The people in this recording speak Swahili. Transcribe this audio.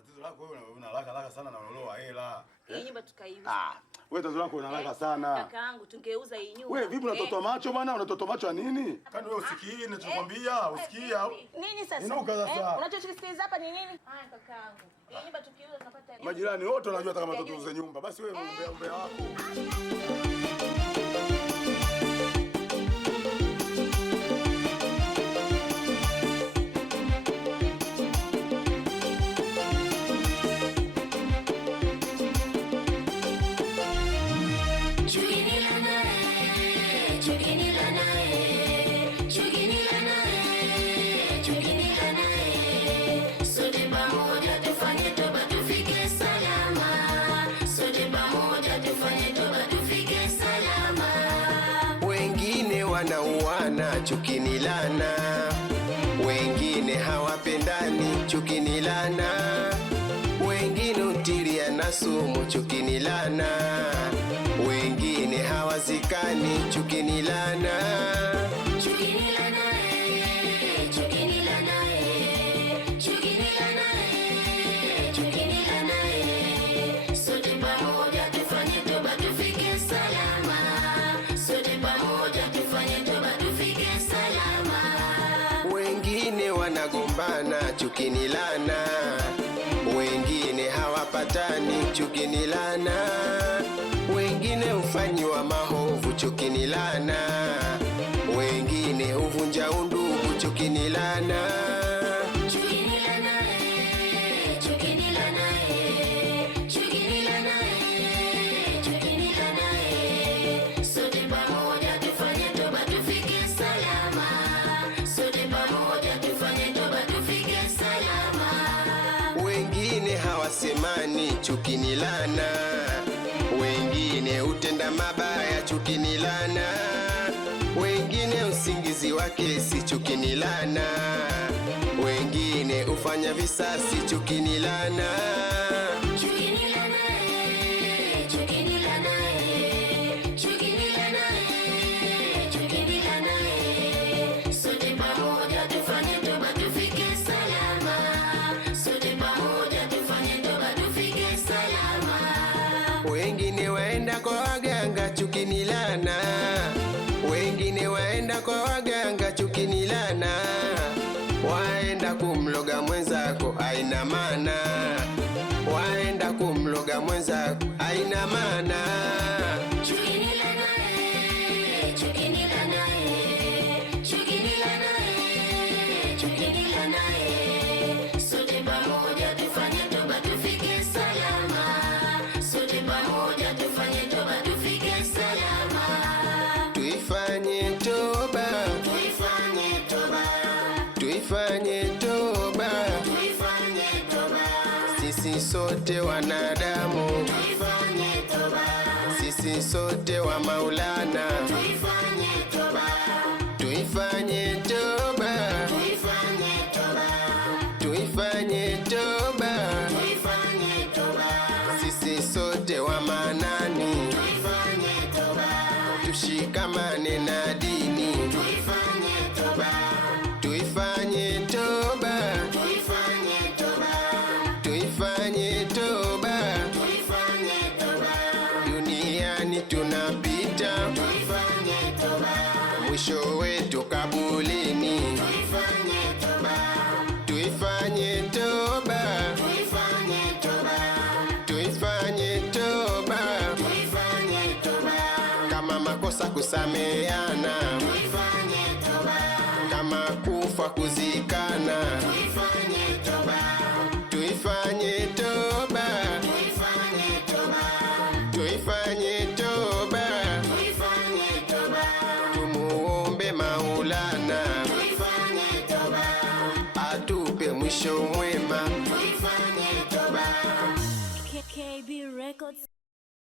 Tatizo lako wewe una haraka sana na unaolewa hela. Hii nyumba tukaiuza. Wewe tatizo lako una haraka sana. Kakaangu tungeuza hii nyumba. Wewe vipi unatotoa macho bwana? Unatotoa macho ya nini? Kani wewe usikii ninachokwambia? Usikii au? Nini sasa? Inuka sasa. Unachosikiliza hapa ni nini? Haya kakaangu. Hii nyumba tukiuza tunapata hela. Majirani wote wanajua hata kama tutuuze nyumba. Basi wewe umbea wako. Wanauana chukini lana, wengine hawapendani chukini lana, wengine utiriana sumu chukini lana, wengine hawazikani chukini lana. Chukini lana chukini lana chukini lana chukini lana, sote pamoja tufanye toba tufike salama, sote pamoja tufanye toba tufike salama. Wengine wanagombana chukini lana, wengine hawapatani chukini lana, wengine hufanyiwa mahovu chukini lana, wengine huvunja undugu chukini lana. Chukini lana chukini lana chukini lana chukini lana, sote pamoja tufanye toba tufike salama, sote pamoja tufanye toba tufike salama. Wengine hawasemani chukini lana, wengine utenda mabaya chukini lana, wengine usingizi wa kesi chukini lana, wengine ufanya visasi chukini lana. Chukini lana chukini lana chukini lana chukini lana, sote pamoja tufanye toba tufike salama, sote pamoja tufanye toba tufike salama. Wengine waenda kwa waganga chukini lana, wengine waenda kwa waganga chukini lana, waenda kumloga mwenzako aina maana, waenda kumloga mwenzako aina maana. Chukini lana chukini lana chukini lana chukini lana, sote pamoja tufanye toba tufike salama, sote pamoja tufanye toba tufike salama. Tuifanye toba, tuifanye toba, tuifanye toba, tuifanye toba, sisi sote wanadamu, tuifanye toba, sisi sote wa Maulana, tuifanye toba, tuifanye toba, tuifanye toba, tuifanye toba, tuifanye toba, sisi sote wa Manani, tuifanye toba, tushikamane na dini, tuifanye toba, tuifanye toba, tuifanye toba, tuifanye toba, tuifanye toba, duniani tunapita, tuifanye toba, mwisho wetu kabulini, tuifanye toba, tuifanye toba, tuifanye toba, tuifanye toba, tuifanye toba, kama makosa kusameheana, tuifanye toba, kama kufa kuzikana, tuifanye toba, tuifanye toba.